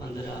15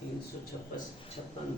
356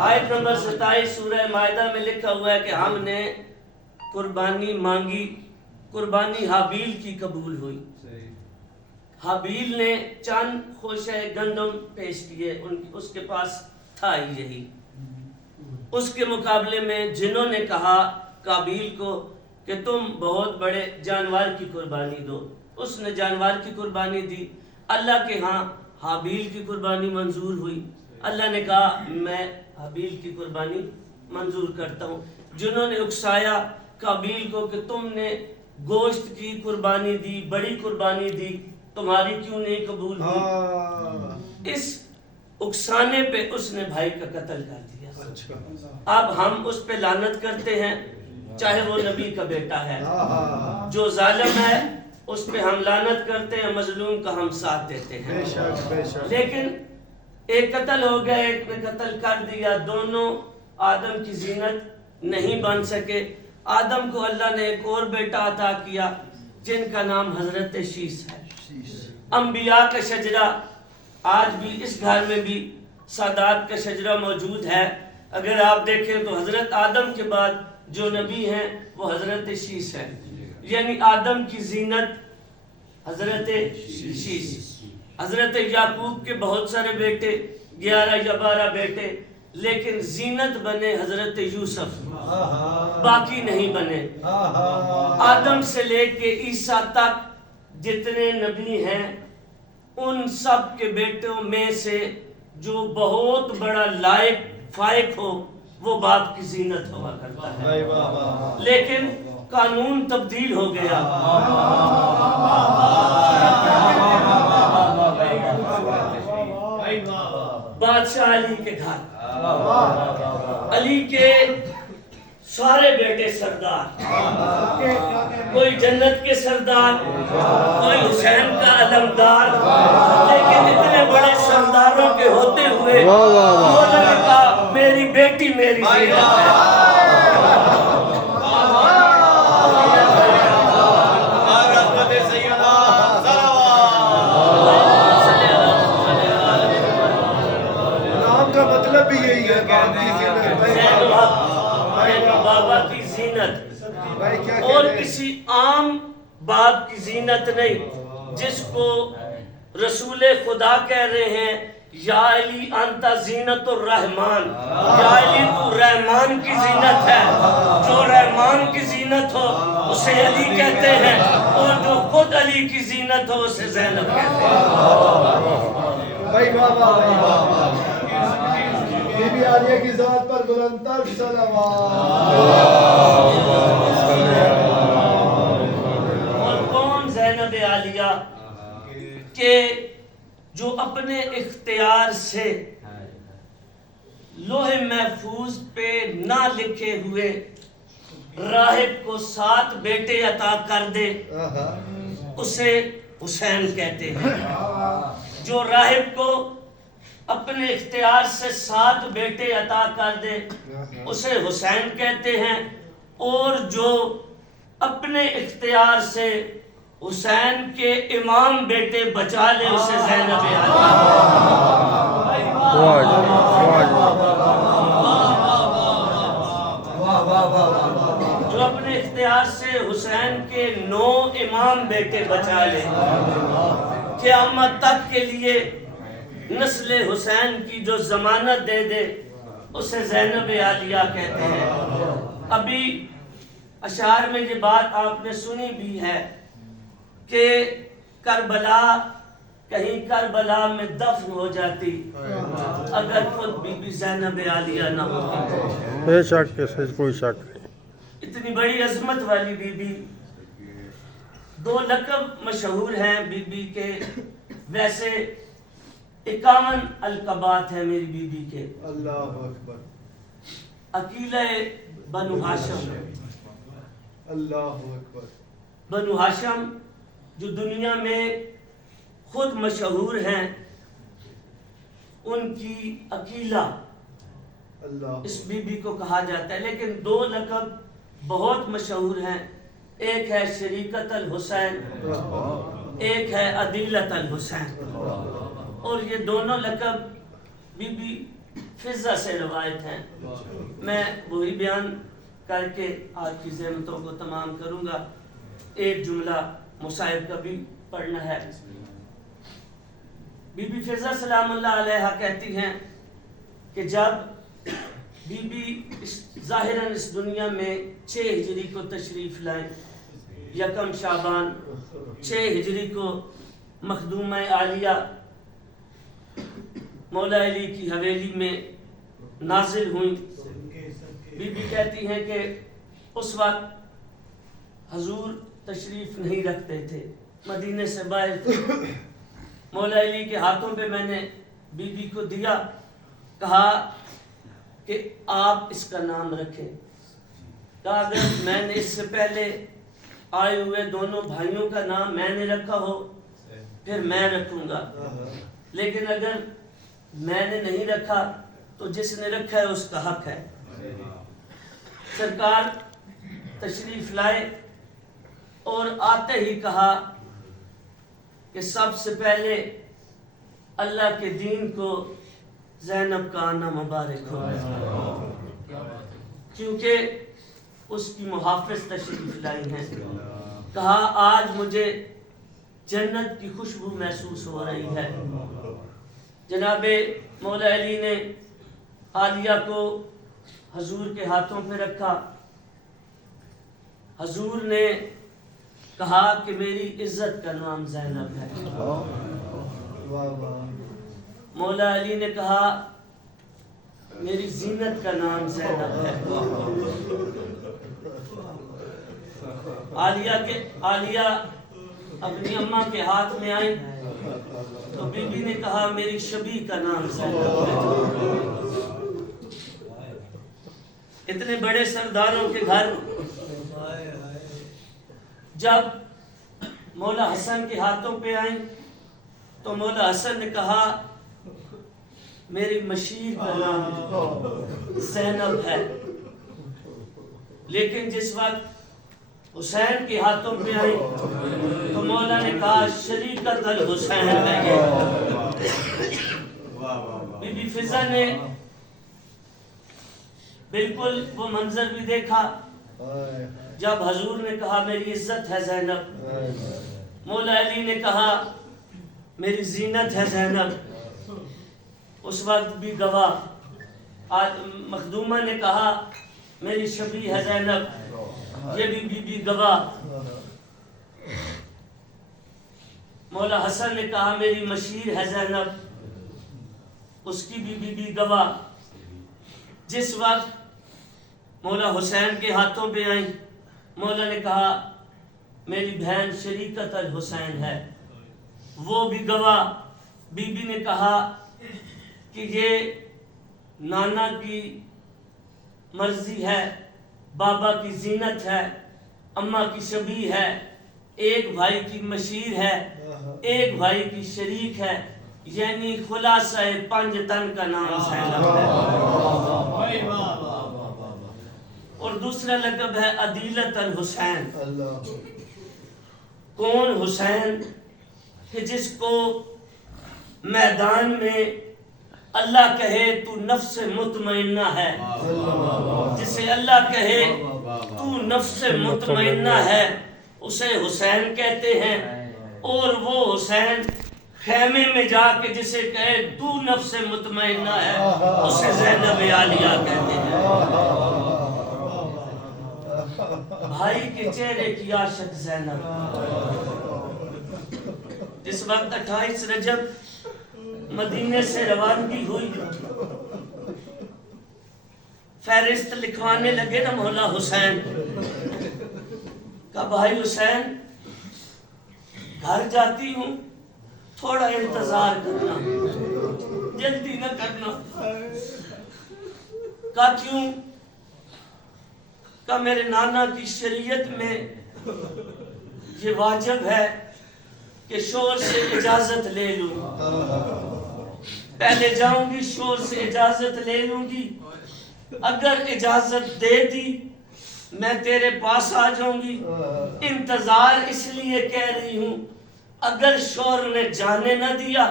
آیت نمبر 27 سورہ مائدہ میں لکھا ہوا ہے کہ ہم نے قربانی مانگی، قربانی حابیل کی قبول ہوئی۔ حابیل نے چند خوشے گندم پیش کیے، اس کے پاس تھا ہی یہی۔ اس کے مقابلے میں جنہوں نے کہا قابیل کو کہ تم بہت بڑے جانور کی قربانی دو، اس نے جانور کی قربانی دی۔ اللہ کے ہاں حابیل کی قربانی منظور ہوئی۔ اللہ نے کہا میں حابیل کی قربانی منظور کرتا ہوں۔ جنہوں نے اکسایا قابیل کو کہ تم نے گوشت کی قربانی دی، بڑی قربانی دی، تمہاری کیوں نہیں قبول ہوئی؟ اس اکسانے پہ اس نے بھائی کا قتل کر دیا۔ اب ہم اس پہ لعنت کرتے ہیں، چاہے وہ نبی کا بیٹا ہے۔ جو ظالم ہے اس پہ ہم لعنت کرتے ہیں، مظلوم کا ہم ساتھ دیتے ہیں۔ لیکن ایک قتل ہو گیا، ایک نے قتل کر دیا، دونوں آدم کی زینت نہیں بن سکے۔ آدم کو اللہ نے ایک اور بیٹا عطا کیا جن کا نام حضرت شیش ہے۔ انبیاء کا شجرہ آج بھی اس گھر میں بھی سادات کا شجرہ موجود ہے۔ اگر آپ دیکھیں تو حضرت آدم کے بعد جو نبی ہیں وہ حضرت شیش ہے، یعنی آدم کی زینت حضرت شیش۔ حضرت یعقوب کے بہت سارے بیٹے، 11 یا 12 بیٹے، لیکن زینت بنے حضرت یوسف، باقی نہیں بنے۔ آدم سے لے کے عیسیٰ تک جتنے نبی ہیں ان سب کے بیٹوں میں سے جو بہت بڑا لائق فائق ہو وہ باپ کی زینت ہوا کرتا ہے۔ لیکن قانون تبدیل ہو گیا۔ بادشاہ علی کے گھر، علی کے سارے بیٹے سردار، کوئی جنت کے سردار، کوئی حسین کا علمدار، لیکن اتنے بڑے سرداروں کے ہوتے ہوئے انہوں نے کہا میری بیٹی میری زینت ہے۔ بابا کی زینت اور کسی عام باپ کی زینت نہیں، جس کو رسول خدا کہہ رہے ہیں یا علی انت زینت الرحمن، یا علی تو رحمان کی زینت ہے۔ جو رحمان کی زینت ہو اسے علی کہتے ہیں، اور جو خود علی کی زینت ہو اسے زینب کہتے ہیں۔ بی بی عالیہ کی ذات پر بلند تر صلوات۔ اور کون زینب عالیہ کہ جو اپنے اختیار سے لوح محفوظ پہ نہ لکھے ہوئے راہب کو 7 بیٹے عطا کر دے، اسے حسین کہتے ہیں۔ جو راہب کو اپنے اختیار سے 7 بیٹے عطا کر دے اسے حسین کہتے ہیں، اور جو اپنے اختیار سے حسین کے امام بیٹے بچا لے اسے زینب عالیہ۔ جو اپنے اختیار سے حسین کے 9 امام بیٹے بچا لے، قیامت تک کے لیے نسل حسین کی جو ضمانت دے دے اسے زینب عالیہ کہتے ہیں۔ ابھی اشعار میں یہ بات آپ نے سنی بھی ہے کہ کربلا کہیں کربلا میں دفن ہو جاتی اگر خود بی بی زینب عالیہ نہ ہوتی۔ بے شک، اس میں کوئی شک نہیں۔ اتنی بڑی عظمت والی بی بی، 2 لقب مشہور ہیں بی بی کے، ویسے 51 القابات ہیں میری بی بی کے۔ اللہ اکبر، عقیلہ بنو ہاشم، اللہ اکبر، بنو ہاشم جو دنیا میں خود مشہور ہیں، ان کی عقیلہ اللہ اس بی بی کو کہا جاتا ہے۔ لیکن 2 لقب بہت مشہور ہیں، ایک ہے شریکت الحسین، ایک ہے عدیلت الحسین، اور یہ دونوں لقب بی بی فضہ سے روایت ہیں. میں وہی بیان کر کے آپ کی زحمتوں کو تمام کروں گا. ایک جملہ مصائب کا بھی پڑھنا ہے. بی بی فضہ سلام اللہ علیہ کہتی ہیں کہ جب بی بی ظاہراً اس دنیا میں 6 ہجری کو تشریف لائیں، 1 شعبان 6 ہجری کو مخدومہ عالیہ مولا علی کی حویلی میں نازل ہوئیں. بی بی کہتی ہیں کہ اس وقت حضور تشریف نہیں رکھتے تھے، مدینے سے باہر تھے. مولا علی کے ہاتھوں پہ میں نے بی بی کو دیا، کہا کہ آپ اس کا نام رکھیں. کہا اگر میں نے اس سے پہلے آئے ہوئے دونوں بھائیوں کا نام میں نے رکھا ہو پھر میں رکھوں گا، لیکن اگر میں نے نہیں رکھا تو جس نے رکھا ہے اس کا حق ہے. سرکار تشریف لائے اور آتے ہی کہا کہ سب سے پہلے اللہ کے دین کو زینب کا آنا مبارک ہو، کیونکہ اس کی محافظ تشریف لائی ہیں. کہا آج مجھے جنت کی خوشبو محسوس ہو رہی ہے. جناب مولا علی نے عالیہ کو حضور کے ہاتھوں پہ رکھا. حضور نے کہا کہ میری عزت کا نام زینب ہے. مولا علی نے کہا میری زینت کا نام زینب ہے. عالیہ اپنی اماں کے ہاتھ میں آئی تو بی بی نے کہا میری شبی کا نام زینب ہے. اتنے بڑے سرداروں کے گھر جب مولا حسن کے ہاتھوں پہ آئیں تو مولا حسن نے کہا میری مشیر کا نام زینب ہے. لیکن جس وقت حسین کے ہاتھوں پہ آئی تو مولا نے کہا شریکت الحسین ہے. بی بی فضہ نے بالکل وہ منظر بھی دیکھا جب حضور نے کہا میری عزت ہے زینب. مولا علی نے کہا میری زینت ہے زینب. اس وقت بھی گواہ مخدومہ نے کہا میری شبیہ ہے زینب. یہ بھی بی بی گواہ. مولا حسن نے کہا میری مشیر ہے زینب. اس کی بھی بی بی گواہ. جس وقت مولا حسین کے ہاتھوں پہ آئیں مولا نے کہا میری بہن شریکت الحسین ہے. وہ بھی گواہ. بی بی نے کہا کہ یہ نانا کی مرضی ہے، بابا کی زینت ہے، اماں کی شبیہ ہے، ایک بھائی کی مشیر ہے، ایک بھائی کی شریک ہے، یعنی خلاصہ 5 تن کا نام زینب ہے. اور دوسرا لقب ہے عدیلت الحسین. کون حسین؟ کہ جس کو میدان میں اللہ کہے تو نفس مطمئنہ ہے، جسے اللہ کہے تو نفس مطمئنہ ہے اسے حسین کہتے ہیں. اور وہ حسین خیمے میں جا کے جسے کہے تو نفس مطمئنہ ہے اسے زینب عالیہ کہتے ہیں. بھائی کے چہرے کی عاشق زینب. جس وقت 28 رجب مدینے سے روانگی ہوئی فہرست لکھوانے لگے نا مولا حسین کا بھائی حسین گھر جاتی ہوں تھوڑا انتظار کرنا، جلدی نہ کرنا. کہا کیوں؟ کہ میرے نانا کی شریعت میں یہ واجب ہے کہ شور سے اجازت لے لوں. پہلے جاؤں گی شور سے اجازت لے لوں گی، اگر اجازت دے دی میں تیرے پاس آ جاؤں گی. انتظار اس لیے کہہ رہی ہوں اگر شور نے جانے نہ دیا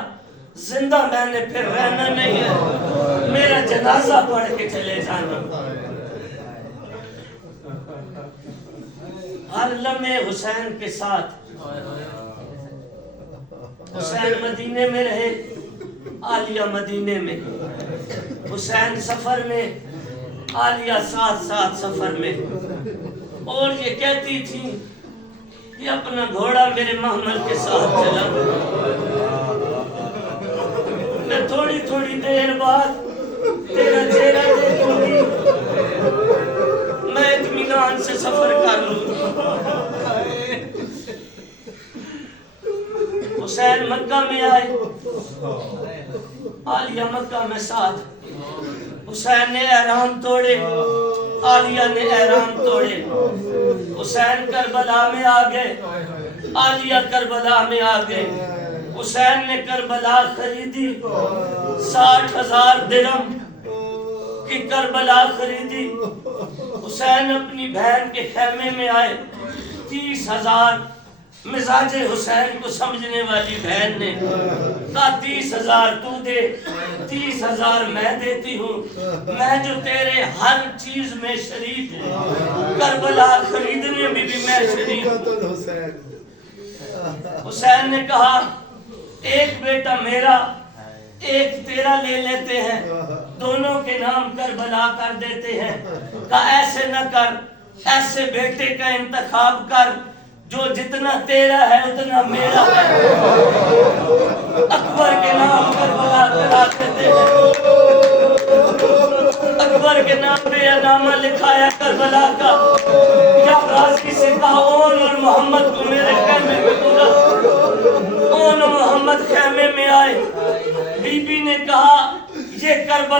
زندہ میں نے پھر رہنا نہیں ہے، میرا جنازہ پڑھ کے چلے جانا۔ ہر لمحے حسین کے ساتھ، حسین مدینے میں رہے، عالیہ مدینے میں، حسین سفر میں، عالیہ ساتھ ساتھ سفر میں۔ اور یہ کہتی تھی کہ اپنا گھوڑا میرے محمل کے ساتھ چلا، میں تھوڑی تھوڑی دیر بعد تیرا چہرہ دیکھوں گی، میں اطمینان سے سفر کر لوں۔ حسین مکہ میں آئے، عالیہ مکہ میں ساتھ، حسین نے احرام توڑے، عالیہ نے احرام توڑے۔ حسین کربلا میں آگئے، عالیہ کربلا میں آگئے۔ حسین نے کربلا خریدی، 60,000 درہم کی کربلا خریدی۔ حسین اپنی بہن کے خیمے میں آئے، 30,000 مزاج حسین کو سمجھنے والی بہن نے کہا 30,000 تو دے، 30,000 میں دیتی ہوں، میں جو تیرے ہر چیز میں شریک ہوں، کربلا خریدنے میں بھی میں شریک ہوں۔ حسین نے کہا ایک بیٹا میرا ایک تیرا لے لیتے ہیں، دونوں کے نام کربلا کر دیتے ہیں۔ کہا ایسے نہ کر، ایسے بیٹے کا انتخاب کر جو جتنا تیرا ہے اتنا میرا ہے۔ اکبر کے نام کربلا کرا دیتے ہیں، اکبر کے نام پہ نامہ لکھایا کربلا کا۔ یا غازی سے کہا اون اور محمد کو میرے خیمے میں بلا۔ اون اور محمد خیمے میں آئے، بی بی نے کہا یہ کربلا